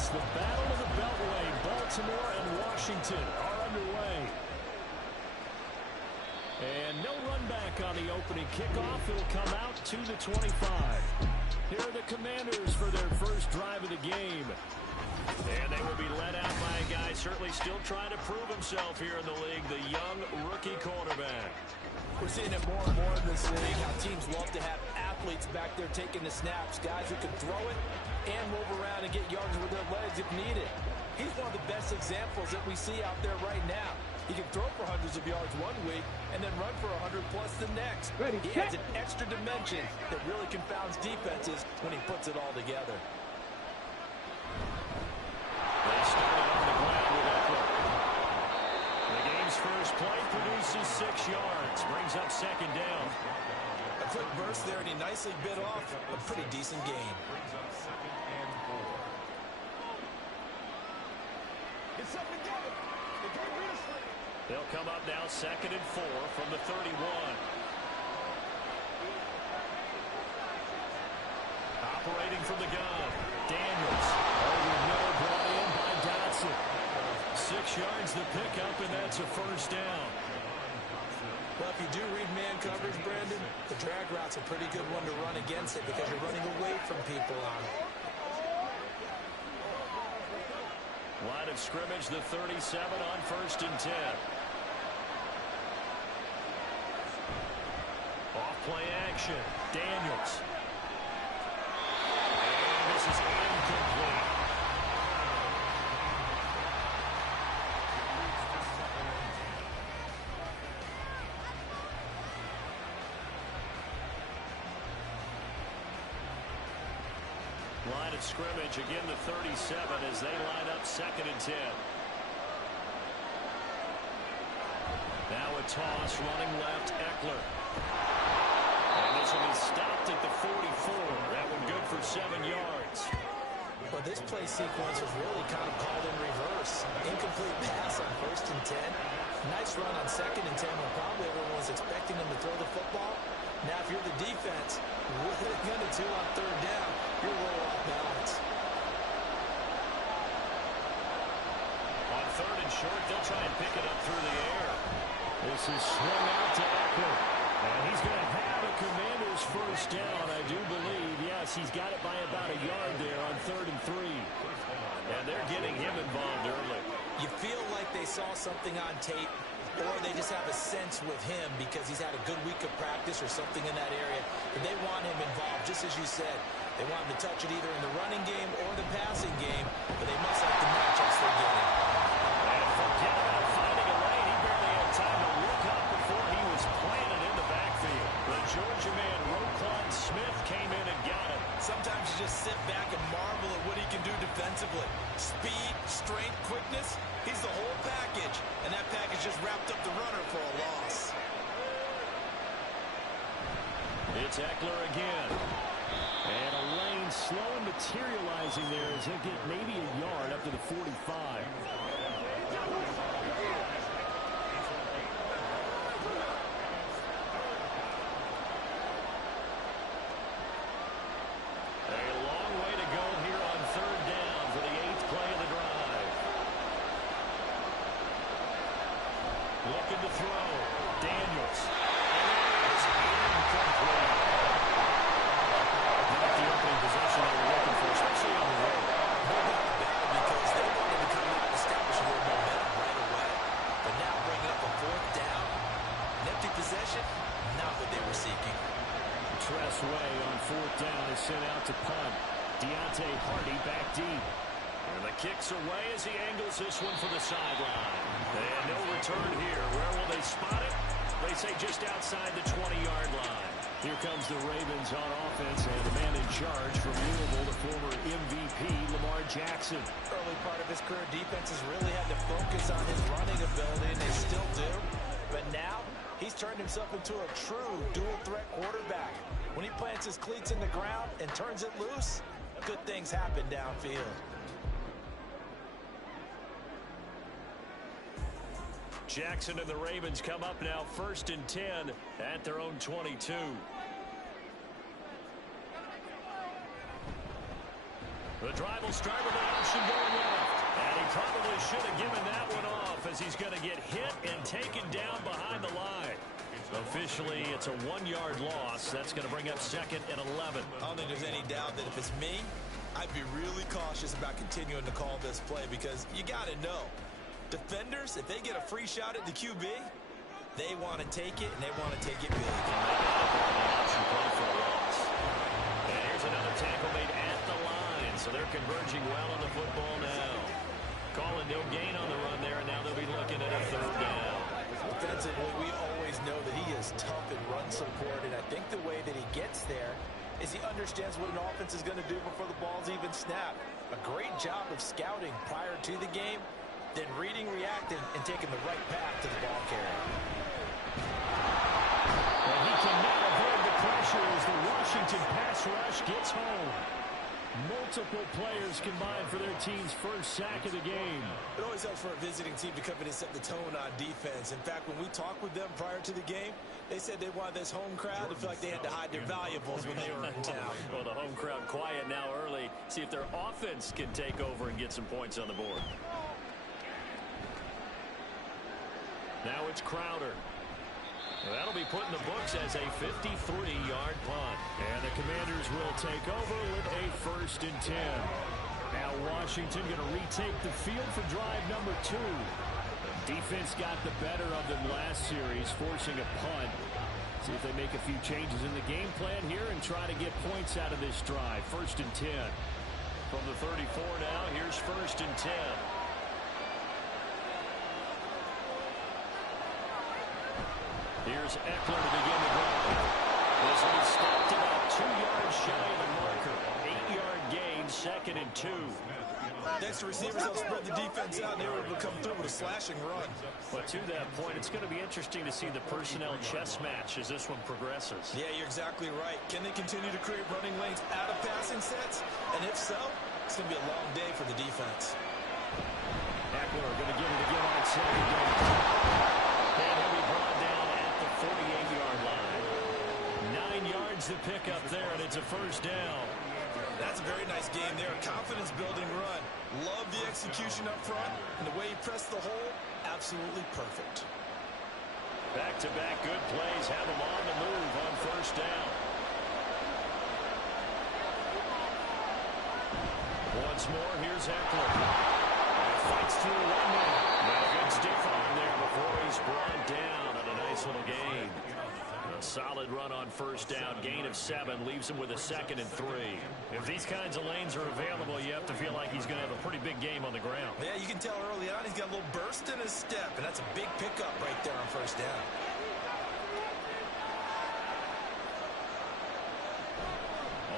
minutes. The Battle of the Beltway, Baltimore and Washington are underway. And no run back on the opening kickoff. It'll come out to the 25. Here are the Commanders for their first drive of the game. And they will be led out by a guy certainly still trying to prove himself here in the league, the young rookie quarterback. We're seeing it more and more in this league, how teams love to have athletes back there taking the snaps, guys who can throw it and move around and get yards with their legs if needed. He's one of the best examples that we see out there right now. He can throw for hundreds of yards one week and then run for 100-plus the next. He adds an extra dimension that really confounds defenses when he puts it all together. They started on the ground with Eckler. The game's first play produces 6 yards, brings up second down. A quick burst there, and he nicely bit off a pretty decent gain. They'll come up now, 2nd and 4 from the 31. Operating from the gun, Daniels. Over middle, brought in by Dotson. 6 yards the pickup, and that's a first down. Well, if you do read man coverage, Brandon, the drag route's a pretty good one to run against it because you're running away from people on it. Line of scrimmage, the 37 on 1st and 10. Off play action, Daniels. And this is incomplete. Line of scrimmage, again the 37 as they line up 2nd and 10. Now a toss, running left, Eckler. And this will be stopped at the 44. That one good for 7 yards. Well, this play sequence was really kind of called in reverse. Incomplete pass on 1st and 10. Nice run on 2nd and 10 when probably everyone was expecting him to throw the football. Now, if you're the defense, what are they going to do on 3rd down? You're a little off balance. On 3rd and short, they'll try and pick it up through the air. This is swung out to Eckler. And he's going to have a Commander's first down, I do believe. Yes, he's got it by about a yard there on 3rd and 3. And they're getting him involved early. You feel like they saw something on tape, or they just have a sense with him because he's had a good week of practice or something in that area. But they want him involved, just as you said. They want him to touch it either in the running game or the passing game, but they must like the matchups they're getting. And forget about finding a lane. He barely had time to look up before he was planted in the backfield. The Georgia man, Roquan Smith, came in and got him. Sometimes you just sit back and marvel at what he can do defensively. Speed, strength, quickness, he's the whole package. And that package just wrapped up the runner for a loss. It's Eckler again. And a lane slowly materializing there as he'll get maybe a yard up to the 45. Looking to throw. Daniels. And it's incomplete. Not the opening possession they were looking for, especially on the road. No doubt about it, because they wanted to come out and establish a little momentum right away. But now bringing up a 4th down, an empty possession, not what they were seeking. Tress Way on 4th down is sent out to punt. Deontay Hardy back deep. And the kick's away as he angles this one for the sideline. And no return here. Where will they spot it? They say just outside the 20-yard line. Here comes the Ravens on offense, and the man in charge from Louisville, the former MVP, Lamar Jackson. Early part of his career, defenses really had to focus on his running ability, and they still do. But now, he's turned himself into a true dual-threat quarterback. When he plants his cleats in the ground and turns it loose, good things happen downfield. Jackson and the Ravens come up now 1st and 10 at their own 22. The drive will start with an option going left. And he probably should have given that one off as he's going to get hit and taken down behind the line. Officially, it's a 1-yard loss. That's going to bring up 2nd and 11. I don't think there's any doubt that if it's me, I'd be really cautious about continuing to call this play because you got to know, defenders, if they get a free shot at the QB, they want to take it, and they want to take it big. And here's another tackle made at the line, so they're converging well on the football now. Calling no gain on the run there, and now they'll be looking at a 3rd down. Defensively, we always know that he is tough in run support, and I think the way that he gets there is he understands what an offense is going to do before the ball's even snapped. A great job of scouting prior to the game, then reading, reacting, and taking the right path to the ball carrier. Well, he cannot avoid the pressure as the Washington pass rush gets home. Multiple players combined for their team's first sack of the game. It always helps for a visiting team to come in and set the tone on defense. In fact, when we talked with them prior to the game, they said they wanted this home crowd to feel like they had to hide their valuables when they were in town. Well, the home crowd quiet now early. See if their offense can take over and get some points on the board. Now it's Crowder. That'll be put in the books as a 53-yard punt. And the Commanders will take over with a 1st and 10. Now Washington going to retake the field for drive number 2. Defense got the better of them last series, forcing a punt. See if they make a few changes in the game plan here and try to get points out of this drive. 1st and 10. From the 34 now, here's 1st and 10. Here's Eckler to begin the drive. This one is stopped about 2 yards shy of the marker. 8-yard gain, 2nd and 2. Next, the receivers will spread the defense out, and they were able to come through with a slashing run. But to that point, it's going to be interesting to see the personnel chess match as this one progresses. Yeah, you're exactly right. Can they continue to create running lanes out of passing sets? And if so, it's going to be a long day for the defense. Eckler going to get it again on 2nd down. And he'll be brought down at the 48-yard line. 9 yards to pick up there, and it's a 1st down. That's a very nice game there. Confidence-building run. Love the execution up front, and the way he pressed the hole, absolutely perfect. Back-to-back good plays have him on the move on 1st down. Once more, here's Eckler. Fights through 1 minute. Got a good stiff arm there before he's brought down on a nice little gain. A solid run on 1st down. Gain of 7 leaves him with a 2nd and 3. If these kinds of lanes are available, you have to feel like he's going to have a pretty big game on the ground. Yeah, you can tell early on he's got a little burst in his step, and that's a big pickup right there on 1st down.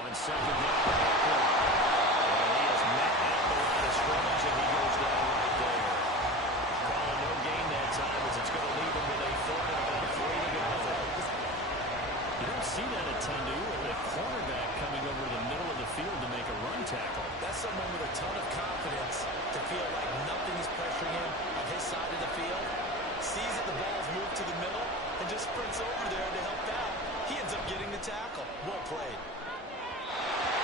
On 2nd down, and he is met at the line of scrimmage, and he goes down right there. Calling no gain that time as it's going to leave him with a 4th and about 3 to go. You don't see that a ton, do you? A cornerback coming over the middle of the field to make a run tackle. That's someone with a ton of confidence to feel like nothing is pressuring him on his side of the field. Sees that the ball's moved to the middle and just sprints over there to help out. He ends up getting the tackle. Well played.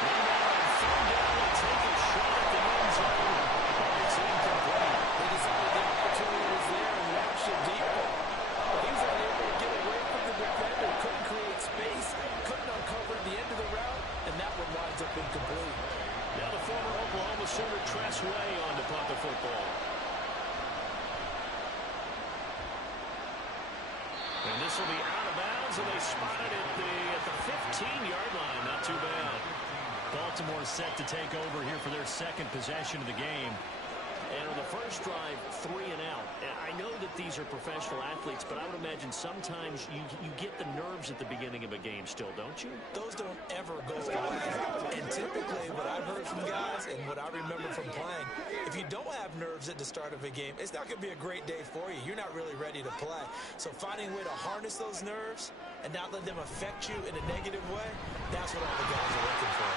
Meanwhile, on 3rd down, they take a shot at the end zone. It's incomplete. They decided the opportunity was there and launched it deeper. He was unable to get away from the defender. Couldn't create space. Couldn't uncover the end of the route. And that one winds up incomplete. Now the former Oklahoma Sooner Tress Way on to punt the football. And this will be out of bounds, and they spotted it at the 15-yard line. Not too bad. Baltimore set to take over here for their 2nd possession of the game. And on the first drive, 3 and out. I know that these are professional athletes, but I would imagine sometimes you get the nerves at the beginning of a game still, don't you? Those don't ever go away. And typically what I've heard from guys and what I remember from playing, if you don't have nerves at the start of a game, it's not going to be a great day for you. You're not really ready to play. So finding a way to harness those nerves and not let them affect you in a negative way, that's what all the guys are looking for.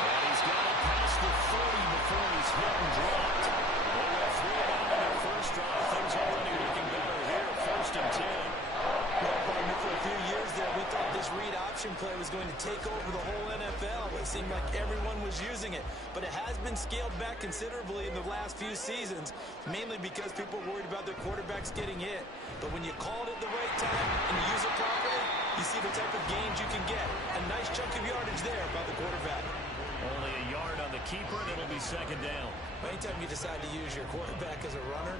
And he's got it past the 30 before he's hit and dropped. They went 3 and out on their first drive. Things already looking better here. 1st and 10. Well, partner, for a few years there, we thought this read option play was going to take over the whole NFL. It seemed like everyone was using it. But it has been scaled back considerably in the last few seasons, mainly because people were worried about their quarterbacks getting hit. But when you call it at the right time and you use it properly, you see the type of gains you can get. A nice chunk of yardage there by the quarterback. Only a yard on the keeper, and it'll be second down. Anytime you decide to use your quarterback as a runner,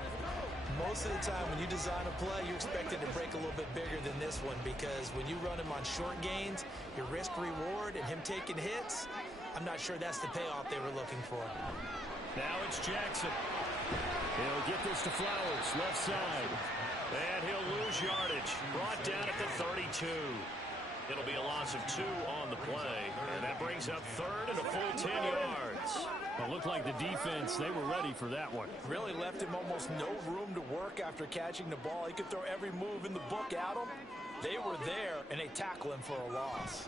most of the time when you design a play, you're expected to break a little bit bigger than this one, because when you run him on short gains, your risk-reward and him taking hits, I'm not sure that's the payoff they were looking for. Now it's Jackson. He'll get this to Flowers, left side. And he'll lose yardage. Brought down at the 32. It'll be a loss of 2 on the play. And that brings up third and a full 10 yards. Well, it looked like the defense, they were ready for that one. Really left him almost no room to work after catching the ball. He could throw every move in the book at him. They were there, and they tackle him for a loss.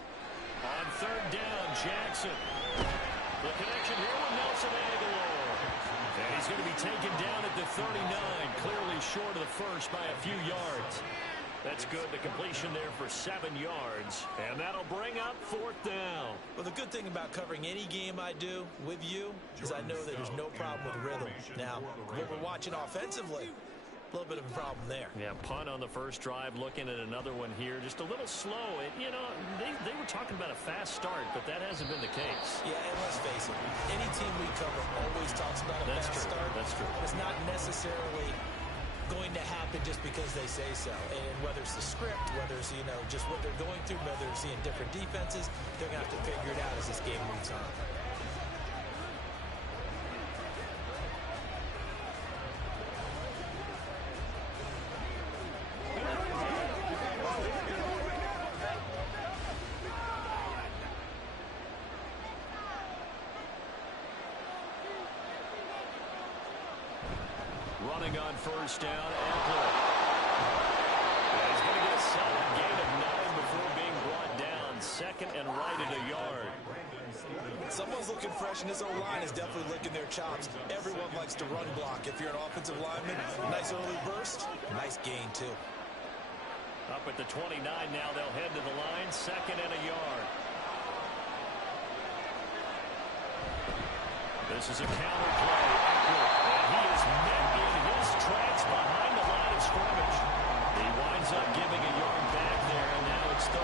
On third down, Jackson. The connection here with Nelson Agholor. And he's going to be taken down at the 39, clearly short of the first by a few yards. That's good. The completion there for 7 yards. And that'll bring up fourth down. Well, the good thing about covering any game I do with you is I know that there's no problem with rhythm. Now, what we're watching offensively, a little bit of a problem there. Yeah, punt on the first drive, looking at another one here. Just a little slow. You know, they were talking about a fast start, but that hasn't been the case. Yeah, and let's face it, any team we cover always talks about a fast start. That's true. But it's not necessarily going to happen just because they say so. And whether it's the script, whether it's, just what they're going through, whether they're seeing different defenses, they're going to have to figure it out as this game moves on. Running on first down, Ekeler. He's going to get a solid gain of 9 before being brought down. Second and right at a yard. Someone's looking fresh, and this O-line is definitely licking their chops. Everyone likes to run block. If you're an offensive lineman, nice early burst, nice gain too. Up at the 29 now, they'll head to the line. Second and a yard. This is a counter play. Ekeler, and he is met in his tracks behind the line of scrimmage. He winds up giving a yard back there, and now it's 32.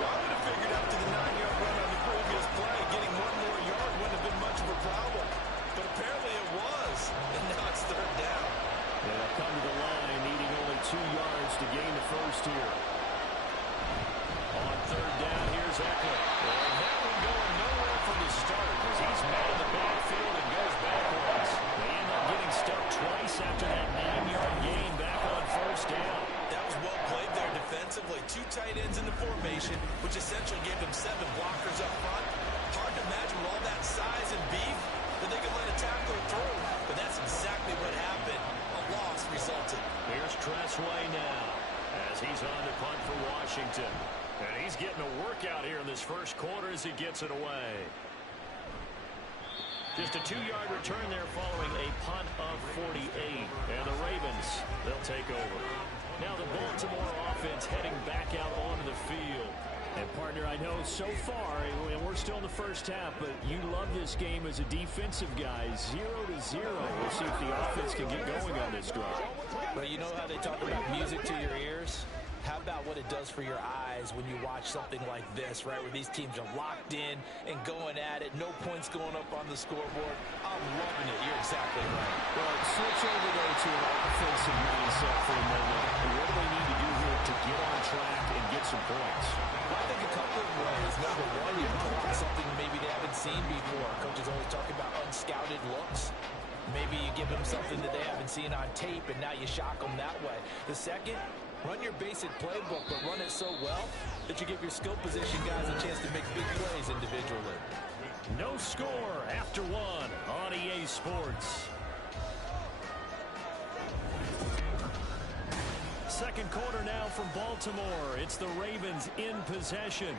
Well, I would have figured after the 9-yard run on the previous play, getting one more yard wouldn't have been much of a problem. But apparently it was, and now it's third down. They'll come to the line, needing only 2 yards to gain the first here. On third down, here's Ekeler. And that one going nowhere from the start as he's met in the backfield and goes backwards. They end up getting stuck twice after that 9-yard gain back on first down. That was well played there defensively. 2 tight ends in the formation, which essentially gave them 7 blockers up front. Hard to imagine with all that size and beef that they could let a tackler through. But that's exactly what happened. A loss resulted. Here's Tressway now as he's on to punt for Washington. And he's getting a workout here in this first quarter as he gets it away. Just a 2-yard return there following a punt of 48. And the Ravens, they'll take over. Now the Baltimore offense heading back out onto the field. And, partner, I know so far, and we're still in the first half, but you love this game as a defensive guy. 0-0. We'll see if the offense can get going on this drive. But you know how they talk about music to your ears? How about what it does for your eyes when you watch something like this, right, where these teams are locked in and going at it, no points going up on the scoreboard? I'm loving it. You're exactly right. Well, switch over, though, to an offensive mindset for a moment. What do they need to do here to get on track and get some points? Well, I think a couple of ways. Number one, you put on something maybe they haven't seen before. Coaches always talk about unscouted looks. Maybe you give them something that they haven't seen on tape, and now you shock them that way. The second, run your basic playbook, but run it so well that you give your skill position guys a chance to make big plays individually. No score after 1 on EA Sports. Second quarter now from Baltimore. It's the Ravens in possession.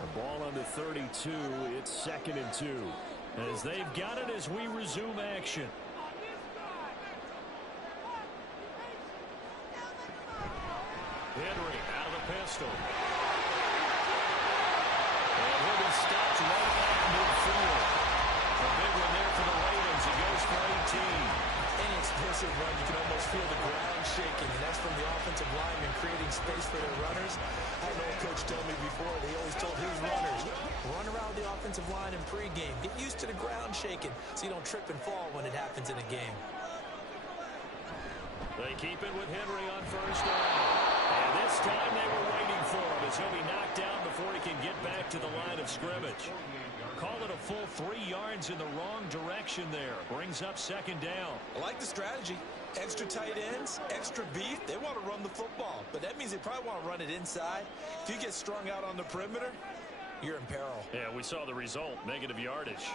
The ball under 32. It's 2nd and 2. As they've got it as we resume action. Henry out of the pistol. feel the ground shaking, and that's from the offensive linemen creating space for their runners. I had an old coach tell me before, they always told his runners, run around the offensive line in pregame. Get used to the ground shaking so you don't trip and fall when it happens in a game. They keep it with Henry on first down. And this time they were waiting for him as he'll be knocked down before he can get back to the line of scrimmage. Call it a full 3 yards in the wrong direction there. Brings up second down. I like the strategy. Extra tight ends, extra beef. They want to run the football, but that means they probably want to run it inside. If you get strung out on the perimeter, you're in peril. Yeah, we saw the result. Negative yardage.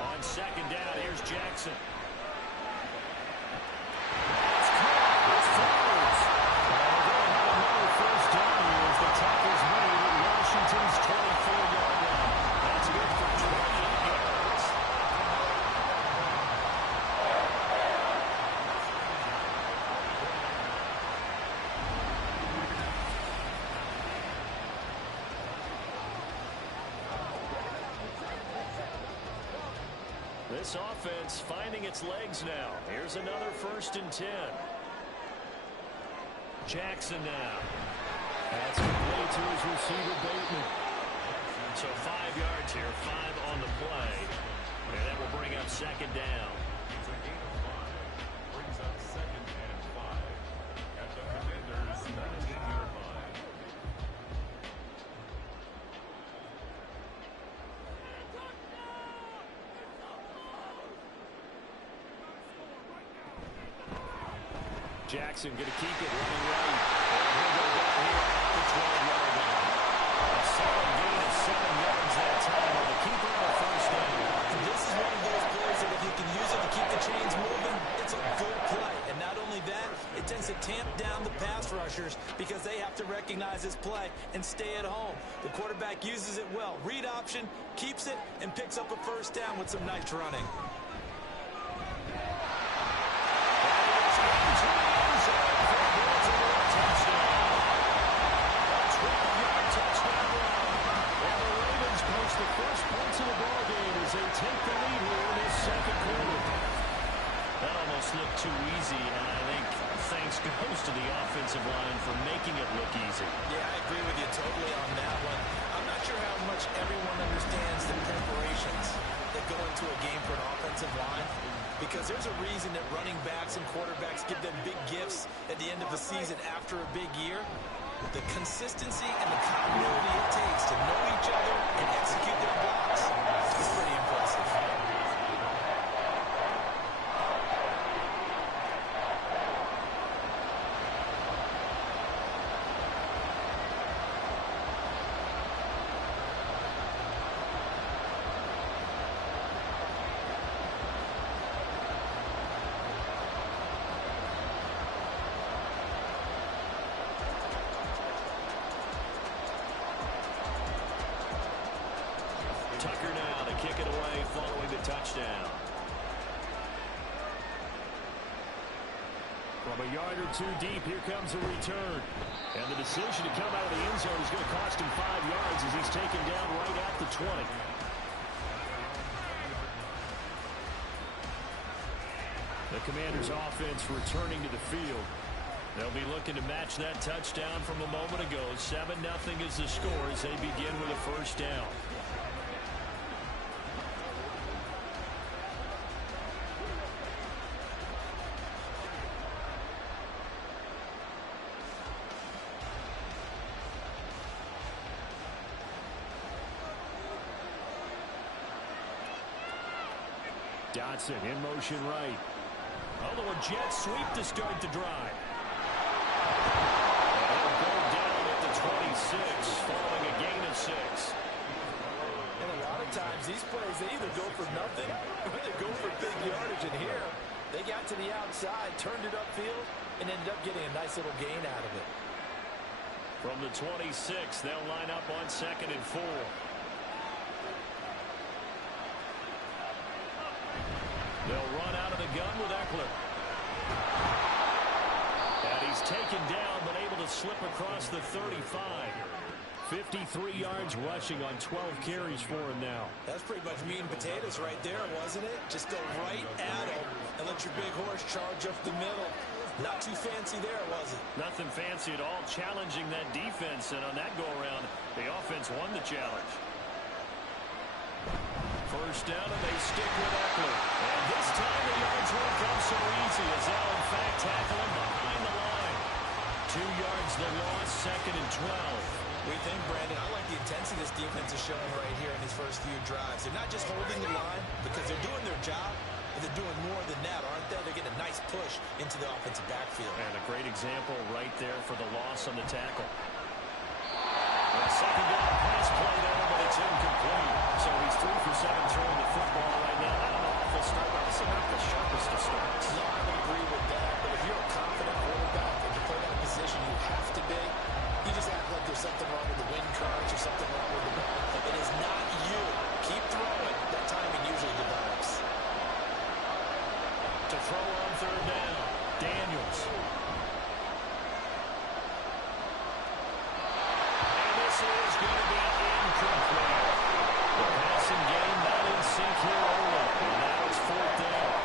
On second down, here's Jackson. It's caught. It's throws. They're going to have another first down here as the tackle's made at Washington's 24-yard line. That's good for 28 yards. This offense finding its legs now. Here's another 1st and 10. Jackson now. That's complete to his receiver, Bateman. So 5 yards here, 5 on the play. And that will bring up second down. It's a gain of 5. Brings up 2nd and 5 at the Commanders' 19-yard line. Jackson going to keep it running right. And he'll go down here at the 12-yard line. A solid gain of 7 yards that time on the keeper on a first down. And this is one of those plays that if you can use it to keep the chains moving, it's a good play. And not only that, it tends to tamp down the pass rushers because they have to recognize this play and stay at home. The quarterback uses it well. Read option, keeps it, and picks up a first down with some nice running. The first points of the ball game as they take the lead here in this second quarter. That almost looked too easy, and I think thanks goes to the offensive line for making it look easy. Yeah, I agree with you totally on that one. I'm not sure how much everyone understands the preparations that go into a game for an offensive line, because there's a reason that running backs and quarterbacks give them big gifts at the end of the season after a big year. The consistency and the continuity it takes to know each other and execute their blocks is pretty impressive. Tucker now to kick it away following the touchdown. From a yard or two deep, here comes a return. And the decision to come out of the end zone is going to cost him 5 yards as he's taken down right at the 20. The Commanders' offense returning to the field. They'll be looking to match that touchdown from a moment ago. 7-0 is the score as they begin with a first down. Dotson in motion right. Although a jet sweep to start the drive. They'll go down at the 26 following a gain of 6. And a lot of times these plays, they either go for nothing or they go for big yardage. And here, they got to the outside, turned it upfield, and ended up getting a nice little gain out of it. From the 26, they'll line up on 2nd and 4. They'll run out of the gun with Eckler. And he's taken down, but able to slip across the 35. 53 yards rushing on 12 carries for him now. That's pretty much meat and potatoes right there, wasn't it? Just go right at him and let your big horse charge up the middle. Not too fancy there, was it? Nothing fancy at all, challenging that defense, and on that go-around, the offense won the challenge. First down, and they stick with Eckler. And this time the yards won't come so easy as they'll, in fact, tackle him behind the line. 2 yards the loss, 2nd and 12. What do you think, Brandon? I like the intensity this defense is showing right here in these first few drives. They're not just holding the line because they're doing their job, but they're doing more than that, aren't they? They're getting a nice push into the offensive backfield. And a great example right there for the loss on the tackle. A second down pass play there, but it's incomplete. So he's 3 for 7 throwing the football right now. Not an awful start, but also not the sharpest of starts. No, I would agree with that. But if you're a confident quarterback and you play that position, you have to be. You just act like there's something wrong with the wind currents or something wrong with the ball. It is not you. Keep throwing. That timing usually develops. To throw on 3rd down, Daniels. And this is going to be incomplete. The passing game not in sync here early. And now it's 4th down.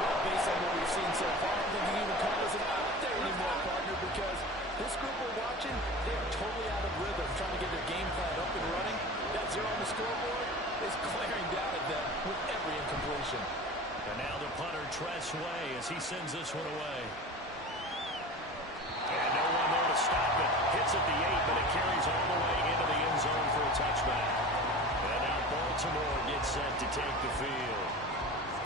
Well, based on what we've seen so far, I don't think you can even call this out there anymore, partner, because this group we're watching, they are totally out of rhythm, trying to get their game plan up and running. That 0 on the scoreboard is glaring down at them with every incompletion. And now the punter, Tress Way, as he sends this one away. And no one there to stop it. Hits at the 8, but it carries all the way into the end zone for a touchback. And now Baltimore gets set to take the field.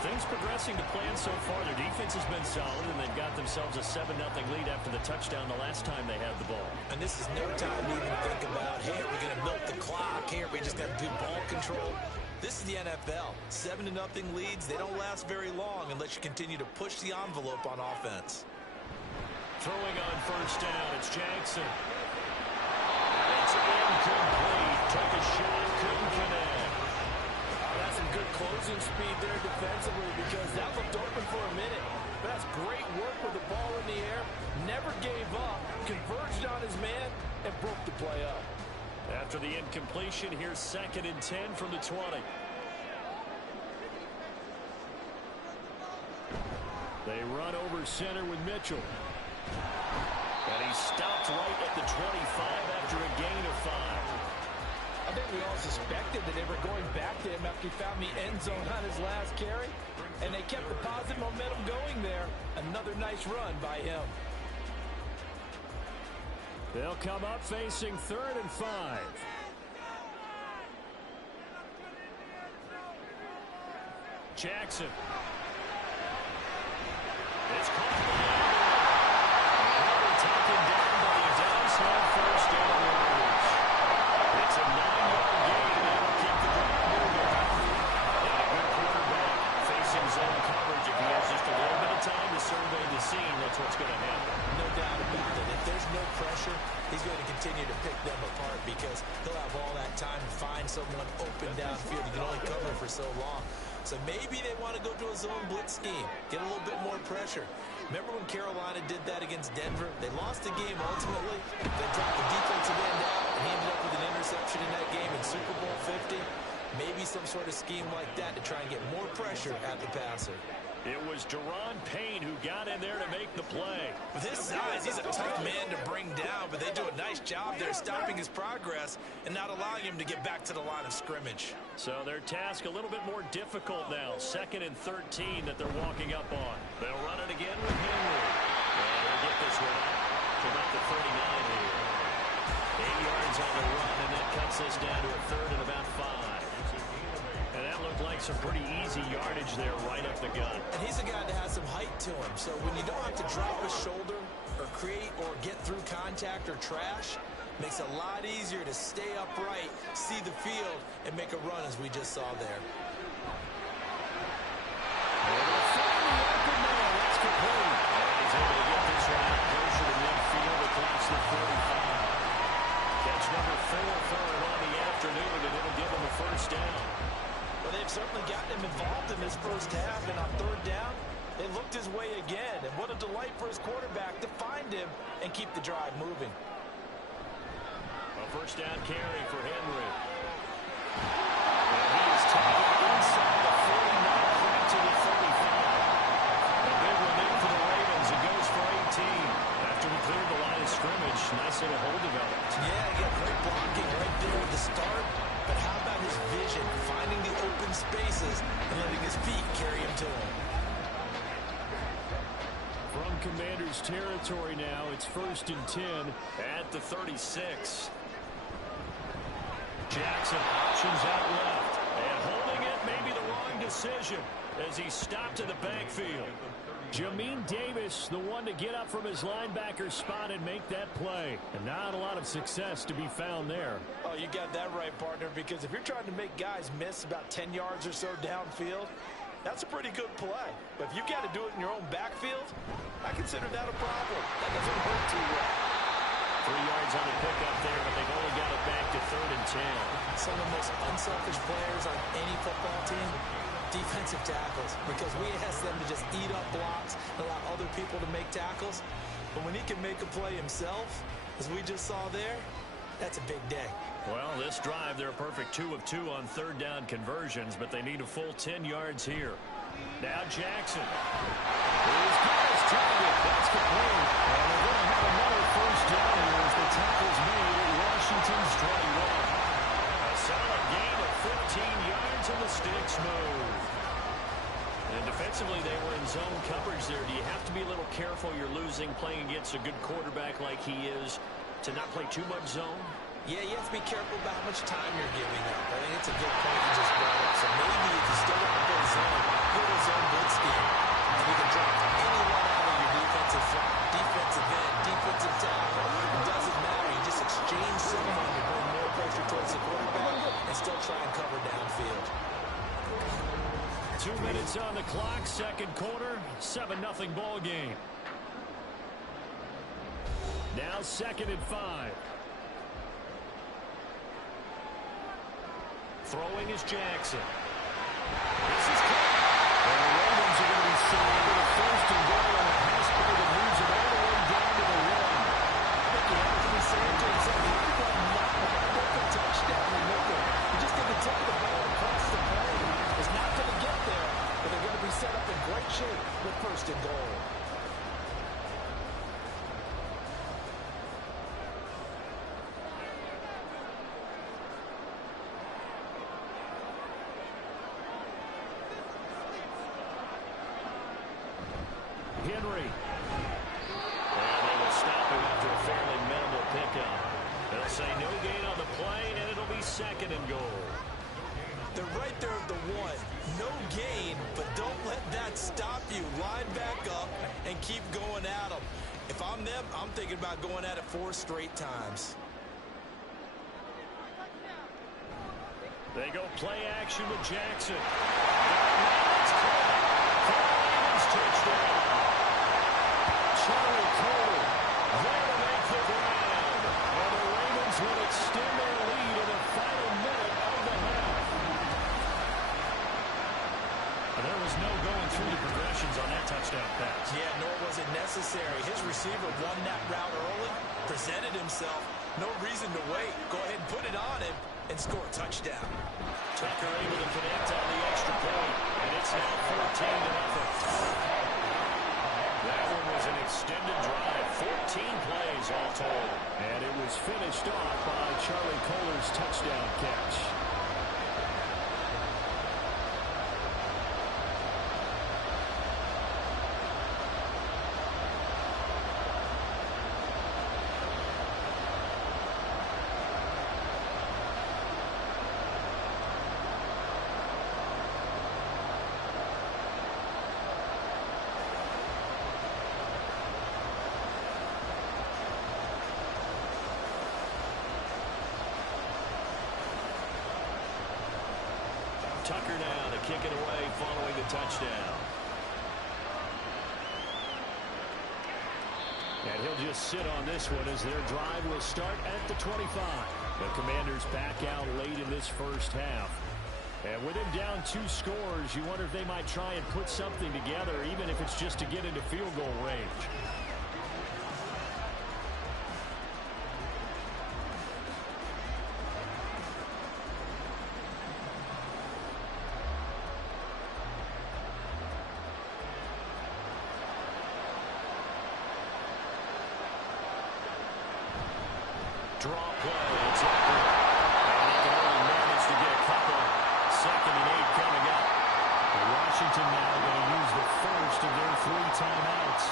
Things progressing to plan so far. Their defense has been solid, and they've got themselves a 7-0 lead after the touchdown the last time they had the ball. And this is no time to even think about, hey, are we going to milk the clock? Hey, are we just going to do ball control? This is the NFL. 7-0 leads, they don't last very long unless you continue to push the envelope on offense. Throwing on 1st down, it's Jackson. It's incomplete. Took a shot, couldn't connect. That's some good closing speed there defensively because that looked open for a minute. That's great work with the ball in the air. Never gave up, converged on his man, and broke the play up. After the incompletion, here's 2nd and 10 from the 20. They run over center with Mitchell. And he stopped right at the 25 after a gain of 5. I think we all suspected that they were going back to him after he found the end zone on his last carry. And they kept the positive momentum going there. Another nice run by him. They'll come up facing 3rd and 5. Jackson. It's caught by He'll be taken down, but he does have 1st down yardage. It's a 9-yard gain, and it'll keep the drive moving. And a good quarterback facing zone coverage. If he has just a little bit of time to survey the scene, that's what's going to happen. No doubt about it. If there's no pressure, he's going to continue to pick them apart because he'll have all that time to find someone open downfield. You can only cover for so long. So maybe they want to go to a zone blitz scheme, get a little bit more pressure. Remember when Carolina did that against Denver? They lost the game ultimately. They dropped the defensive end out, and he ended up with an interception in that game in Super Bowl 50. Maybe some sort of scheme like that to try and get more pressure at the passer. It was Daron Payne who got in there to make the play. With his size, he's a tough man to bring down, but they do a nice job there stopping his progress and not allowing him to get back to the line of scrimmage. So their task a little bit more difficult now. 2nd and 13 that they're walking up on. They'll run it again with Henry. And they'll get this one out to about the 39 here. 8 yards on the run, and that cuts us down to a 3rd and about 5. And that looked like some pretty easy yardage there right up the gut. And he's a guy that has some height to him. So when you don't have to drop a shoulder or create or get through contact or trash, makes it a lot easier to stay upright, see the field, and make a run as we just saw there. That's complete. And he's able to get this one out closer to midfield across the 45. Catch number 4 for him on the afternoon, and it'll give him a 1st down. Well, they've certainly gotten him involved in this first half, and on 3rd down, they looked his way again. And what a delight for his quarterback to find him and keep the drive moving. A first down carry for Henry. And he is tackled inside the 40, not quite to the 35. A big one in for the Ravens. It goes for 18. After we cleared the line of scrimmage, nice little hole developed. Yeah, he got great blocking right there at the start. But how about his vision, finding the open spaces and letting his feet carry him to him? From Commanders territory now, it's 1st and 10 at the 36. Jackson options out left. And holding it may be the wrong decision as he stopped in the backfield. Jamin Davis, the one to get up from his linebacker spot and make that play. And not a lot of success to be found there. Oh, you got that right, partner, because if you're trying to make guys miss about 10 yards or so downfield, that's a pretty good play. But if you've got to do it in your own backfield, I consider that a problem. That doesn't hurt too well. 3 yards on the pickup there, but they've only got it back to 3rd and 10. Some of the most unselfish players on any football team, defensive tackles, because we ask them to just eat up blocks, allow other people to make tackles. But when he can make a play himself, as we just saw there, that's a big day. Well, this drive, they're a perfect 2 of 2 on 3rd down conversions, but they need a full 10 yards here. Now Jackson. He's got his target. That's complete. And they're going to have another first down here as the tackle's made at Washington's 21. A solid gain of 15 yards and the sticks move. And defensively, they were in zone coverage there. Do you have to be a little careful you're losing playing against a good quarterback like he is to not play too much zone? Yeah, you have to be careful about how much time you're giving up. I think it's a good point you just brought up. So maybe if you still want to go zone, go to zone blitz scheme. And you can drop anyone out of your defensive front, defensive end, defensive tackle. It doesn't matter. You just exchange someone to bring more pressure towards the quarterback and still try and cover downfield. 2 minutes on the clock, second quarter, 7-0 ball game. Now 2nd and 5. Throwing is Jackson. This is caught. And the Ravens are going to be set for the 1st and goal on a pass play that moves it all the way down to the 1. I think you have to be saying to himself, how did that not look a touchdown and look at? You just didn't take the ball across the play. It's not going to get there, but they're going to be set up in great shape with 1st and goal. Henry. And they will stop him after a fairly minimal pickup. They'll say no gain on the play, and it'll be 2nd and goal. They're right there at the 1. No gain, but don't let that stop you. Line back up and keep going at them. If I'm them, I'm thinking about going at it 4 straight times. They go play action with Jackson. That's caught. Touchdown. Charlie Cole there to make the ground. And the Ravens will extend their lead in the final minute of the half. There was no going through the progressions on that touchdown pass. Yeah, nor was it necessary. His receiver won that route early, presented himself. No reason to wait. Go ahead and put it on him and score a touchdown. Tucker able to connect on the extra point, and it's now 14-0. That one was an extended drive, 14 plays all told. And it was finished off by Charlie Kohler's touchdown catch. Tucker now to kick it away following the touchdown. And he'll just sit on this one as their drive will start at the 25. The Commanders back out late in this first half. And with him down 2 scores, you wonder if they might try and put something together, even if it's just to get into field goal range. Draw play. It's over. And he can only manage to get a couple. 2nd and 8 coming up. Washington now going to use the first of their 3 timeouts.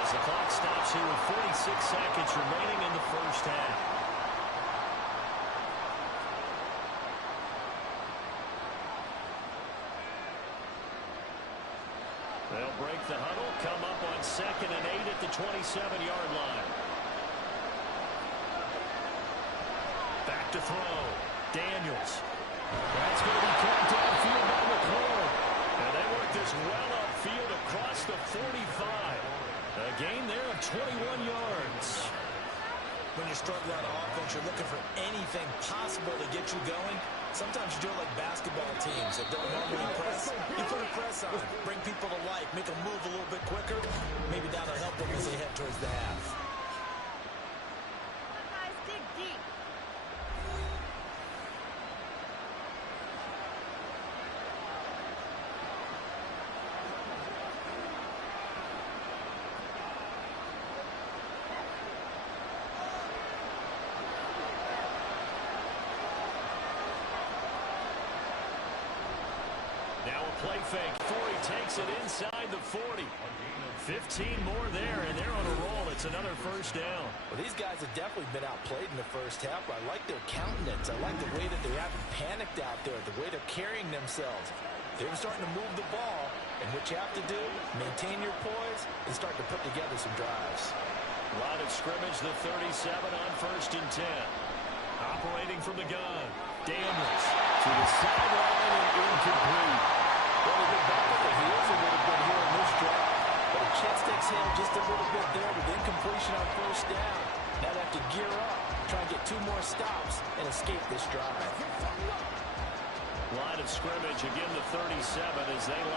As the clock stops here with 46 seconds remaining in the first half. They'll break the huddle, come up on 2nd and 8 at the 27-yard line. Back to throw. Daniels. That's going to be caught downfield by McLaurin. And they work this well upfield across the 45. A gain there of 21 yards. When you're struggling on offense, you're looking for anything possible to get you going. Sometimes you do it like basketball teams that don't normally press. You put a press on, bring people to life, make them move a little bit quicker. Maybe that'll help them as they head towards the half. Guys, dig deep. Now a play fake. Forey takes it inside the 40. 15 more there, and they're on a roll. It's another first down. Well, these guys have definitely been outplayed in the first half. I like their countenance. I like the way that they haven't panicked out there, the way they're carrying themselves. They're starting to move the ball, and what you have to do, maintain your poise and start to put together some drives. Line of scrimmage, the 37 on 1st and 10. Operating from the gun. Daniels to the sideline and incomplete. Well, they've been back at the heels a little bit here in this drive. But a chance to exhale just a little bit there with incompletion on 1st down. Now they have to gear up, try and get 2 more stops, and escape this drive. Line of scrimmage, again the 37 as they